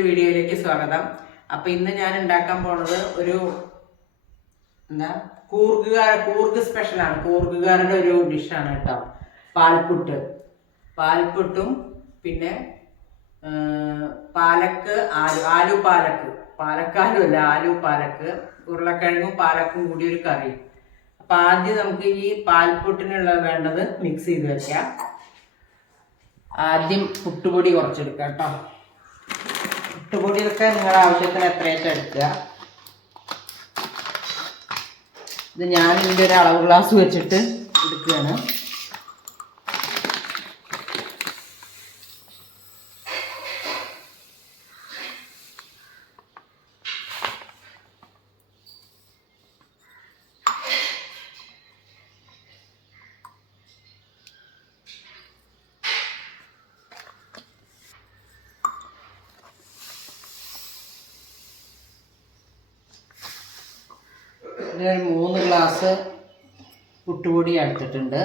പുതിയൊരു വീഡിയോയിലേക്ക് സ്വാഗതം. അപ്പൊ ഇന്ന് ഞാൻ ഉണ്ടാക്കാൻ പോണത് ഒരു കൂർഗ് സ്പെഷ്യലാണ്. കൂർഗുകാരുടെ ഒരു ഡിഷാണ് കേട്ടോ. പാൽപുട്ടും പിന്നെ പാലക്ക് ആലു പാലക്കാലും അല്ല, ആലു പാലക്ക്, ഉരുളക്കിഴങ്ങും പാലക്കും കൂടി ഒരു കറി. അപ്പൊ ആദ്യം നമുക്ക് ഈ പാൽപുട്ടിനുള്ള വേണ്ടത് മിക്സ് ചെയ്ത് വെക്കാം. ആദ്യം പുട്ടുപൊടി കുറച്ചെടുക്കാം കേട്ടോ. പുട്ടുപൊടിയൊക്കെ നിങ്ങളുടെ ആവശ്യത്തിന് എത്രയായിട്ട് എടുക്കുക. ഇത് ഞാൻ ഇതിൻ്റെ ഒരു അളവ് ഗ്ലാസ് വെച്ചിട്ട് എടുക്കുകയാണ്. ഇതിലൊരു 3 ഗ്ലാസ് പുട്ടുപൊടി എടുത്തിട്ടുണ്ട്.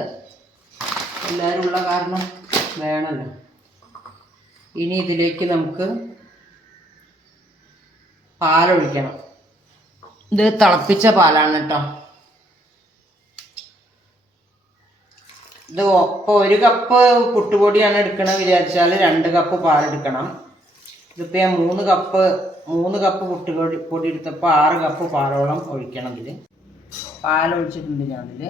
എല്ലാവരും ഉള്ള കാരണം വേണമല്ലോ. ഇനി ഇതിലേക്ക് നമുക്ക് പാലൊഴിക്കണം. ഇത് തിളപ്പിച്ച പാലാണ് കേട്ടോ. ഇത് ഇപ്പോൾ 1 കപ്പ് പുട്ടുപൊടിയാണ് എടുക്കണം വിചാരിച്ചാൽ 2 കപ്പ് പാലെടുക്കണം. ഇതിപ്പോൾ ഞാൻ 3 കപ്പ് പൊടി എടുത്തപ്പോൾ 6 കപ്പ് പാലോളം ഒഴിക്കണം. ഇതിൽ പാലൊഴിച്ചിട്ടുണ്ട് ഞാനിതിൽ.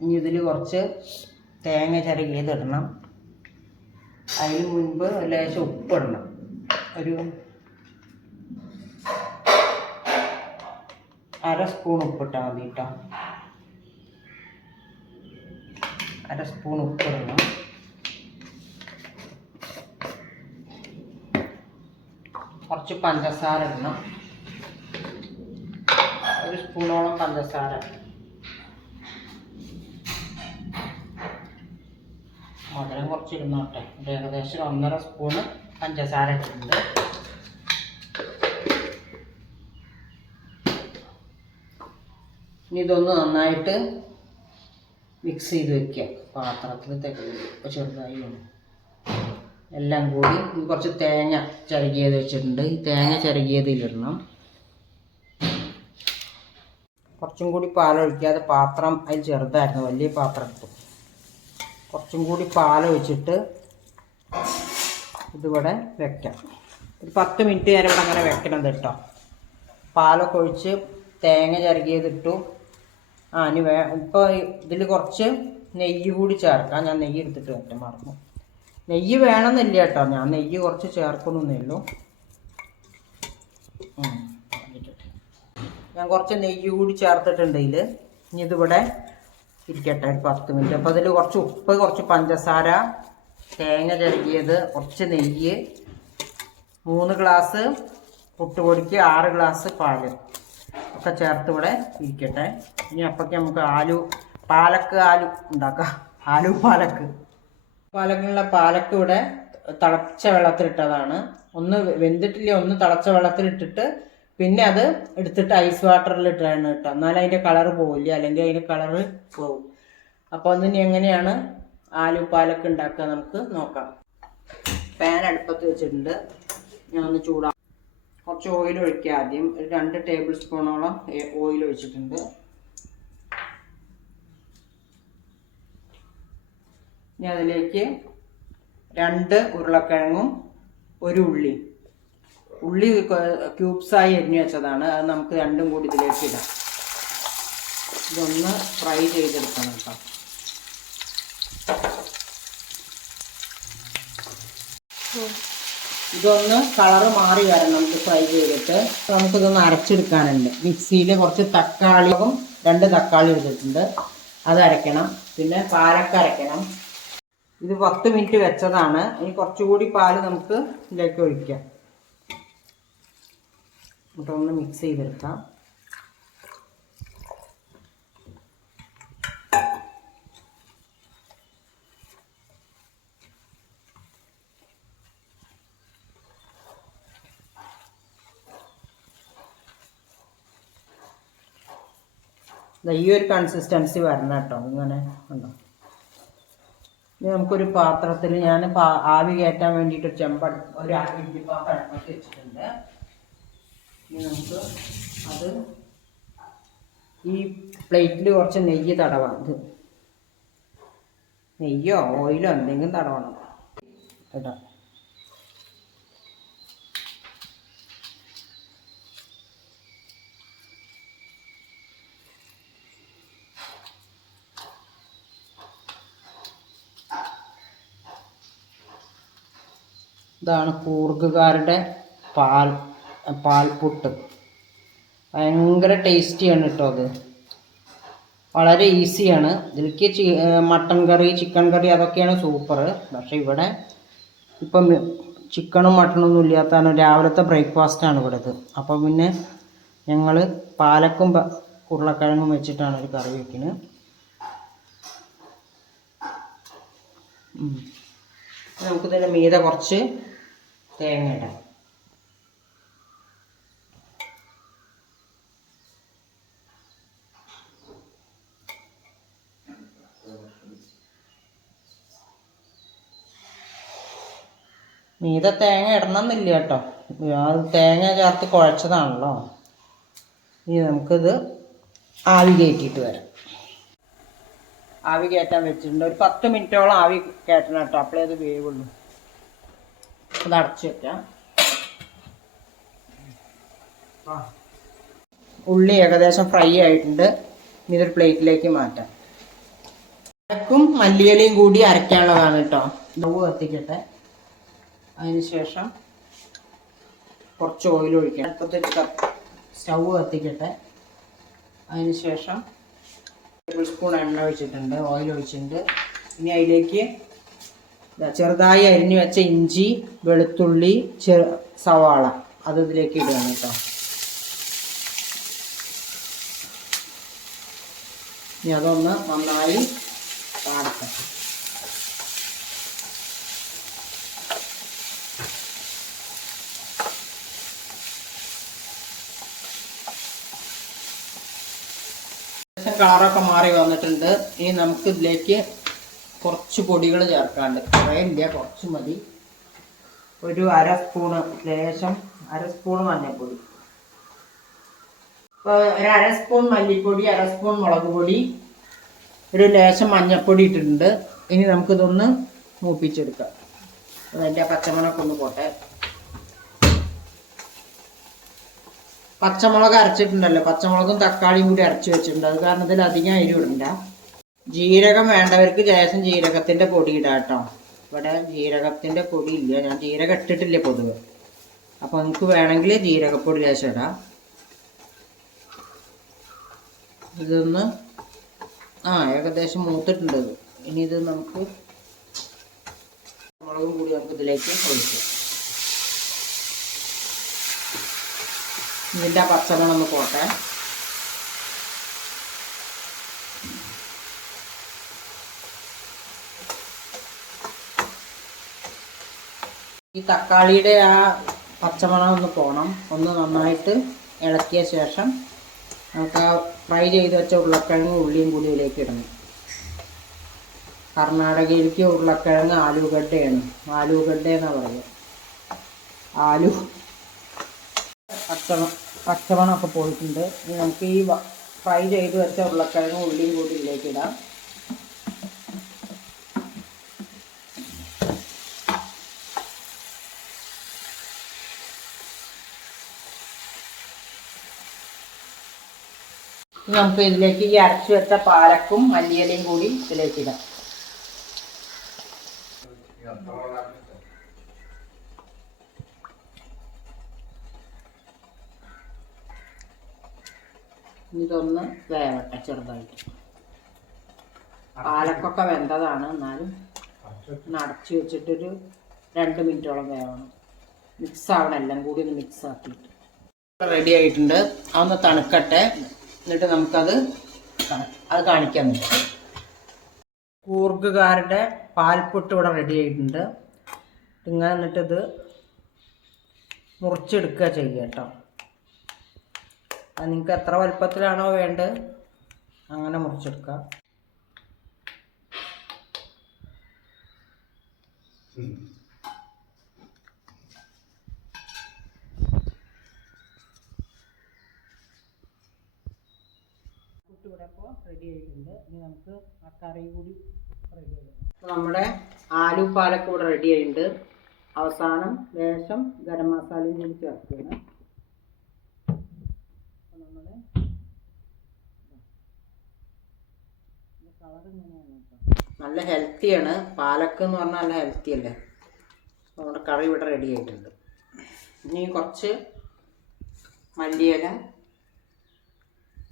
ഇനി ഇതിൽ കുറച്ച് തേങ്ങ ചിരകിയതിടണം. അതിന് മുൻപ് ലേശം ഉപ്പിടണം. ഒരു 1/2 സ്പൂൺ ഉപ്പിട്ടാൽ മതി കേട്ടോ. 1/2 സ്പൂൺ ഉപ്പിടണം. കുറച്ച് പഞ്ചസാര ഇടണം. 1 സ്പൂണോളം പഞ്ചസാര. മധുരം കുറച്ച് ഇടുന്നോട്ടെ. ഏകദേശം 1.5 സ്പൂണ് പഞ്ചസാര ഇട്ടിട്ടുണ്ട്. ഇനി ഇതൊന്ന് നന്നായിട്ട് മിക്സ് ചെയ്ത് വെക്കുക. പാത്രത്തിൽ ഇപ്പോൾ ചെറുതായി വേണം. എല്ലാം കൂടി കുറച്ച് തേങ്ങ ചിരകിയത് വെച്ചിട്ടുണ്ട്. ഈ തേങ്ങ ചിരകിയതിലിടണം. കുറച്ചും കൂടി പാലൊഴിക്കാതെ, പാത്രം അതിൽ ചെറുതായിരുന്നു, വലിയ പാത്രം എടുത്തു. കുറച്ചും കൂടി പാലൊഴിച്ചിട്ട് ഇതിവിടെ വെക്കാം. ഒരു 10 മിനിറ്റ് നേരം ഇവിടെ അങ്ങനെ വെക്കണം കേട്ടോ. പാലൊക്കെ ഒഴിച്ച് തേങ്ങ ചിരകിയതിട്ടു. ഇനി ഇപ്പോൾ ഇതിൽ കുറച്ച് നെയ്യ് കൂടി ചേർക്കാം. ഞാൻ നെയ്യ് എടുത്തിട്ട് വെക്കാം, മറന്നു. നെയ്യ് വേണമെന്നില്ല കേട്ടോ, ഞാൻ നെയ്യ് കുറച്ച് ചേർക്കണമെന്നേ ഉള്ളൂ. ഞാൻ കുറച്ച് നെയ്യ് കൂടി ചേർത്തിട്ടുണ്ട് ഇതിൽ. ഇനി ഇതിവിടെ ഇരിക്കട്ടെ ഒരു 10 മിനിറ്റ്. അപ്പോൾ അതിൽ കുറച്ച് ഉപ്പ്, കുറച്ച് പഞ്ചസാര, തേങ്ങ ചിരകിയത്, കുറച്ച് നെയ്യ്, 3 ഗ്ലാസ് പുട്ടുപൊടിക്ക് 6 ഗ്ലാസ് പാല് ഒക്കെ ചേർത്ത് ഇവിടെ ഇരിക്കട്ടെ. ഇനി അപ്പോഴേക്ക് നമുക്ക് ആലു ഉണ്ടാക്കാം. ആലു പാലക്കിനുള്ള പാലക്ക് ഇവിടെ തിളച്ച വെള്ളത്തിലിട്ടതാണ്. ഒന്ന് വെന്തിട്ടില്ല, ഒന്ന് തിളച്ച വെള്ളത്തിലിട്ടിട്ട് പിന്നെ അത് എടുത്തിട്ട് ഐസ് വാട്ടറിലിട്ടാണ് കേട്ടോ. എന്നാലും അതിൻ്റെ കളറ് പോവില്ല, അല്ലെങ്കിൽ അതിൻ്റെ കളറ് പോവും. അപ്പോൾ അതിന് എങ്ങനെയാണ് ആലു പാലക്ക് ഉണ്ടാക്കുക നമുക്ക് നോക്കാം. പാൻ അടുപ്പത്ത് വെച്ചിട്ടുണ്ട്. ഞാൻ ഒന്ന് ചൂടാക്കാം. കുറച്ച് ഓയിൽ ഒഴിക്കുക. ആദ്യം ഒരു 2 ടേബിൾ സ്പൂണോളം ഓയിൽ ഒഴിച്ചിട്ടുണ്ട്. ഇനി അതിലേക്ക് 2 ഉരുളക്കിഴങ്ങും 1 ഉള്ളി ക്യൂബ്സായി അരിഞ്ഞു വെച്ചതാണ്. അത് നമുക്ക് 2ഉം കൂടി ഇതിലേക്ക് ഇടാം. ഇതൊന്ന് ഫ്രൈ ചെയ്തെടുക്കണം കേട്ടോ. ഇതൊന്ന് കളറ് മാറി വരണം. ഇത് ഫ്രൈ ചെയ്തിട്ട് നമുക്കിതൊന്ന് അരച്ചെടുക്കാനുണ്ട്. മിക്സിയിൽ കുറച്ച് തക്കാളിയും 2 തക്കാളി എടുത്തിട്ടുണ്ട്, അത് അരയ്ക്കണം. പിന്നെ പാലക്ക അരയ്ക്കണം. ഇത് 10 മിനിറ്റ് വെച്ചതാണ്. ഇനി കുറച്ചുകൂടി പാല് നമുക്ക് ഇതിലേക്ക് ഒഴിക്കാം. എന്നിട്ടൊന്ന് മിക്സ് ചെയ്തെടുക്കാം. ഈ ഒരു കൺസിസ്റ്റൻസി വരണം കേട്ടോ. ഇങ്ങനെ ഉണ്ടോ? ഇനി നമുക്കൊരു പാത്രത്തിൽ ഞാൻ ആവി കയറ്റാൻ വേണ്ടിയിട്ട് ഒരു ഇഡ്ഡലി പാത്രം അടുപ്പത്ത് വെച്ചിട്ടുണ്ട്. ഇനി നമുക്ക് അത് ഈ പ്ലേറ്റിൽ കുറച്ച് നെയ്യ് തടവാം. നെയ്യോ ഓയിലോ എന്തെങ്കിലും തടവണം കേട്ടോ. ഇതാണ് കൂർഗുകാരുടെ പാൽപുട്ട്. ഭയങ്കര ടേസ്റ്റിയാണ് കേട്ടോ. അത് വളരെ ഈസിയാണ്. ഇതിലേക്ക് മട്ടൻ കറി, ചിക്കൻ കറി അതൊക്കെയാണ് സൂപ്പർ. പക്ഷെ ഇവിടെ ഇപ്പം ചിക്കനും മട്ടണൊന്നും ഇല്ലാത്തതാണ്. രാവിലത്തെ ബ്രേക്ക്ഫാസ്റ്റാണ് ഇവിടെ ഇത്. അപ്പം പിന്നെ ഞങ്ങൾ പാലക്കും ഉരുളക്കിഴങ്ങും വെച്ചിട്ടാണ് ഒരു കറി വയ്ക്കുന്നത്. നമുക്കിതിൻ്റെ മീതെ കുറച്ച് തേങ്ങ ഇടാം. മീതെ തേങ്ങ ഇടണമെന്നില്ല കേട്ടോ. അത് തേങ്ങ ചേർത്ത് കുഴച്ചതാണല്ലോ. ഇനി നമുക്കിത് ആവി കയറ്റിയിട്ട് വരാം. ആവി കയറ്റാൻ വെച്ചിട്ടുണ്ട്. ഒരു 10 മിനിറ്റോളം ആവി കയറ്റണം കേട്ടോ. അപ്പോഴേ അത് വേവുള്ളൂ. അത് അടച്ചു വെക്കാം. ഉള്ളി ഏകദേശം ഫ്രൈ ആയിട്ടുണ്ട്. ഇനി ഇതൊരു പ്ലേറ്റിലേക്ക് മാറ്റാം. അരക്കും മല്ലിയിലയും കൂടി അരയ്ക്കാനുള്ളതാണ് കേട്ടോ. സ്റ്റവ് കത്തിക്കട്ടെ. അതിന് ശേഷം കുറച്ച് ഓയിൽ ഒഴിക്കണം. അടുപ്പത്ത് സ്റ്റവ് കത്തിക്കട്ടെ. അതിന് ശേഷം ടേബിൾ സ്പൂൺ എണ്ണ ഒഴിച്ചിട്ടുണ്ട്, ഓയിൽ ഒഴിച്ചിട്ടുണ്ട്. ഇനി അതിലേക്ക് ചെറുതായി അരിഞ്ഞു വെച്ച ഇഞ്ചി, വെളുത്തുള്ളി, സവാള അത് ഇതിലേക്ക് ഇടുകയാണ് കേട്ടോ. ഇനി അതൊന്ന് നന്നായി വാടട്ടെ. കളറൊക്കെ മാറി വന്നിട്ടുണ്ട്. ഇനി നമുക്ക് ഇതിലേക്ക് കുറച്ച് പൊടികൾ ചേർക്കാണ്ട്. കുറേ ഇല്ല, കുറച്ച് മതി. ഒരു അര സ്പൂണ് മഞ്ഞൾപ്പൊടി, ഒരു അര സ്പൂൺ മല്ലിപ്പൊടി, അര സ്പൂൺ മുളക് പൊടി, ഒരു ലേശം മഞ്ഞൾപ്പൊടി ഇട്ടിട്ടുണ്ട്. ഇനി നമുക്കിതൊന്ന് മൂപ്പിച്ചെടുക്കാം. അതിൻ്റെ പച്ചമുളകൊക്കെ ഒന്ന് പോട്ടെ. പച്ചമുളക് അരച്ചിട്ടുണ്ടല്ലോ, പച്ചമുളകും തക്കാളിയും കൂടി അരച്ച് വെച്ചിട്ടുണ്ട്. അത് കാരണം ഇതിൽ അധികം അരി ഇടണ്ട. ജീരകം വേണ്ടവർക്ക് ലേശം ജീരകത്തിൻ്റെ പൊടി ഇടാം കേട്ടോ. ഇവിടെ ജീരകത്തിൻ്റെ പൊടി ഇല്ല, ഞാൻ ജീരകം ഇട്ടിട്ടില്ല പൊതുവെ. അപ്പോൾ നിങ്ങൾക്ക് വേണമെങ്കിൽ ജീരകപ്പൊടി ലേശം ഇടാം. ഇതൊന്ന് ഏകദേശം മൂത്തിട്ടുണ്ട്. ഇനി ഇത് നമുക്ക് മുളകും കൂടി നമുക്ക് ഇതിലേക്ക് ഒഴിക്കാം. ഇതിൻ്റെ പച്ചമണം ഒന്ന് പോട്ടെ. ഈ തക്കാളിയുടെ ആ പച്ചമണം ഒന്ന് പോകണം. ഒന്ന് നന്നായിട്ട് ഇളക്കിയ ശേഷം നമുക്ക് ആ ഫ്രൈ ചെയ്ത് വെച്ച ഉരുളക്കിഴങ്ങും ഉള്ളിയും കൂടി ഇതിലേക്ക് ഇടണം. കർണാടകയിലേക്ക് ഉരുളക്കിഴങ്ങ് ആലൂഗഡ്ഡയാണ്. ആലൂഗഡ്ഡ എന്നാണ് പറയുക. പച്ചമണമൊക്കെ പോയിട്ടുണ്ട്. ഇനി നമുക്ക് ഈ ഫ്രൈ ചെയ്ത് വെച്ച ഉരുളക്കിഴങ്ങും ഉള്ളിയും കൂടി ഇതിലേക്ക് ഇടാം. നമുക്ക് ഇതിലേക്ക് ഈ അരച്ചു വെച്ച പാലക്കും മല്ലിയിലയും കൂടി ഇതിലേക്ക് ഇടാം. ഇതൊന്ന് വേവട്ടെ ചെറുതായിട്ട്. പാലക്കൊക്കെ വെന്തതാണ്, എന്നാലും അടച്ചു വെച്ചിട്ടൊരു 2 മിനിറ്റോളം വേവണം. മിക്സ് ആവണം, എല്ലാം കൂടി ഒന്ന് മിക്സ് ആക്കിയിട്ട്. റെഡി ആയിട്ടുണ്ട്. അതൊന്ന് തണുക്കട്ടെ, എന്നിട്ട് നമുക്കത് കാണിക്കാൻ പറ്റും. കൂർഗുകാരുടെ പാൽപുട്ട് ഇവിടെ റെഡി ആയിട്ടുണ്ട്. ഇങ്ങനെ എന്നിട്ടിത് മുറിച്ചെടുക്കുക ചെയ്യുക കേട്ടോ. അത് നിങ്ങൾക്ക് എത്ര വലുപ്പത്തിലാണോ വേണ്ടത് അങ്ങനെ മുറിച്ചെടുക്കുക. ഇവിടെ ഇപ്പോൾ റെഡി ആയിട്ടുണ്ട്. ഇനി നമുക്ക് ആ കറി കൂടി റെഡി ആക്കണം. അപ്പോൾ നമ്മുടെ ആലു പാലക്ക് ഇവിടെ റെഡി ആയിട്ടുണ്ട്. അവസാനം ലേശം ഗരം മസാലയും കൂടി ചേർക്കുകയാണ്. അപ്പോൾ നമ്മൾ കളർ ഇങ്ങനെയാണ് കേട്ടോ. നല്ല ഹെൽത്തിയാണ്. പാലക്ക് എന്ന് പറഞ്ഞാൽ നല്ല ഹെൽത്തി അല്ലേ. അപ്പോൾ നമ്മുടെ കറി ഇവിടെ റെഡി ആയിട്ടുണ്ട്. ഇനി കുറച്ച് മല്ലിയില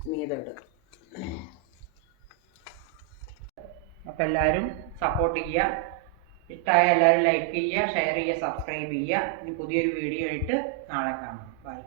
മീതിടുക. അപ്പോൾ എല്ലാവരും സപ്പോർട്ട് ചെയ്യുക. ഇഷ്ടമായ എല്ലാവരും ലൈക്ക് ചെയ്യുക, ഷെയർ ചെയ്യുക, സബ്സ്ക്രൈബ് ചെയ്യുക. ഇനി പുതിയൊരു വീഡിയോ ആയിട്ട് നാളെ കാണാം. ബൈ.